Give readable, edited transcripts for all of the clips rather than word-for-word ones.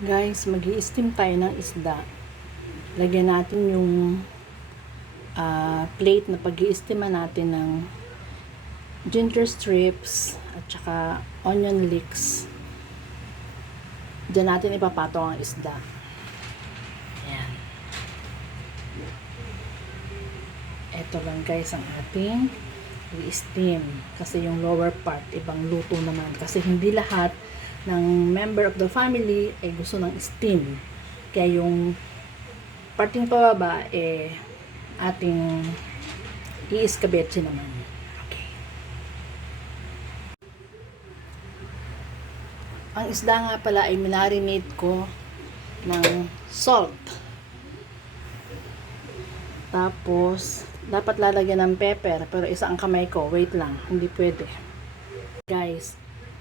Guys, mag-i-steam tayo ng isda. Lagyan natin yung plate na pag-i-steaman natin ng ginger strips at saka onion leeks. Diyan natin ipapatong ang isda. Ayan. Ito lang guys ang ating i-steam. Kasi yung lower part, ibang luto naman. Kasi hindi lahat ng member of the family ay gusto ng steam. Kaya yung parting pababa ating i-escabeche naman. Okay. Ang isda nga pala ay minarinate ko ng salt. Tapos dapat lalagyan ng pepper pero isa ang kamay ko. Wait lang, hindi pwede. Guys,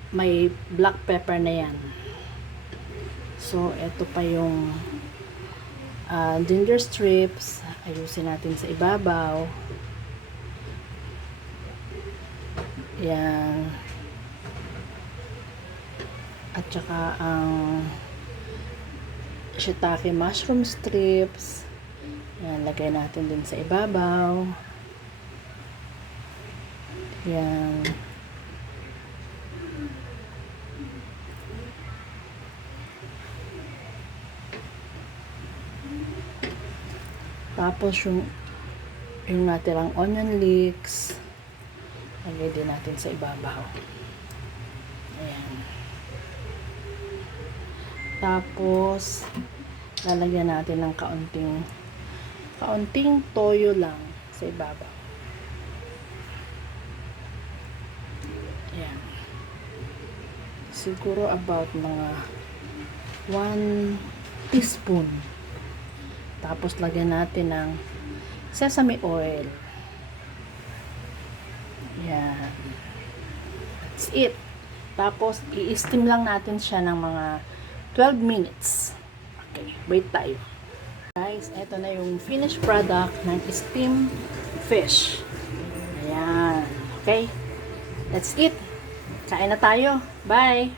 may black pepper na yan. So, ito pa yung ginger strips. Ayusin natin sa ibabaw. Yan. At saka ang shiitake mushroom strips. Yan, lagay natin din sa ibabaw. Yan. Tapos yung natirang onion leeks, lagay din natin sa ibabaw. Ayan. Tapos lalagyan natin ng kaunting toyo lang sa ibabaw. Ayan. Siguro about mga 1 teaspoon. Tapos lagyan natin ng sesame oil. Yan. That's it. Tapos i-steam lang natin siya ng mga 12 minutes. Okay, wait tayo. Guys, eto na yung finished product ng steam fish. Ayan. Okay. That's it. Kain na tayo. Bye!